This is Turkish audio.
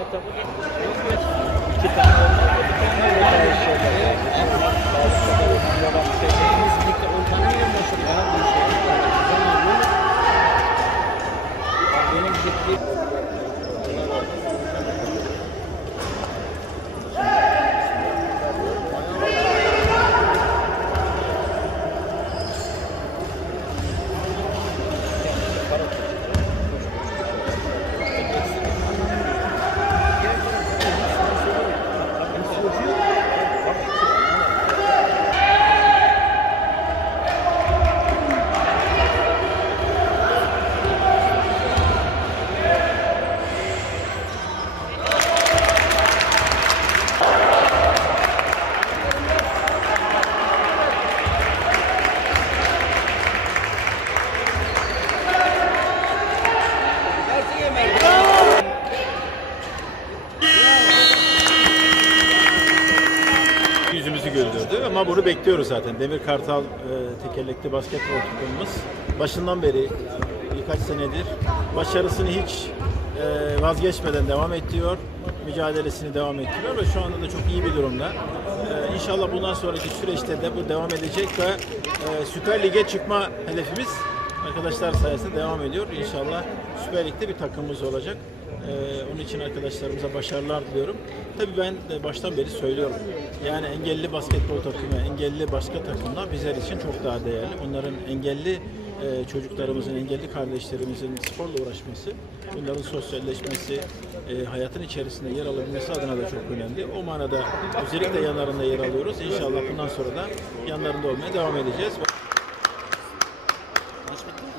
volta. Ama bunu bekliyoruz zaten. Demir Kartal e, tekerlekli basketbol takımımız başından beri birkaç senedir başarısını hiç e, vazgeçmeden devam ettiriyor. Mücadelesini devam ettiriyor ve şu anda da çok iyi bir durumda. E, inşallah bundan sonraki süreçte de bu devam edecek ve e, Süper Lig'e çıkma hedefimiz arkadaşlar sayesinde devam ediyor. İnşallah Süper Lig'de bir takımımız olacak. Ee, onun için arkadaşlarımıza başarılar diliyorum. Tabii ben de baştan beri söylüyorum. Yani engelli basketbol takımı, engelli başka takımlar bizler için çok daha değerli. Onların engelli e, çocuklarımızın, engelli kardeşlerimizin sporla uğraşması, bunların sosyalleşmesi, e, hayatın içerisinde yer alabilmesi adına da çok önemli. O manada özellikle yanlarında yer alıyoruz. İnşallah bundan sonra da yanlarında olmaya devam edeceğiz. with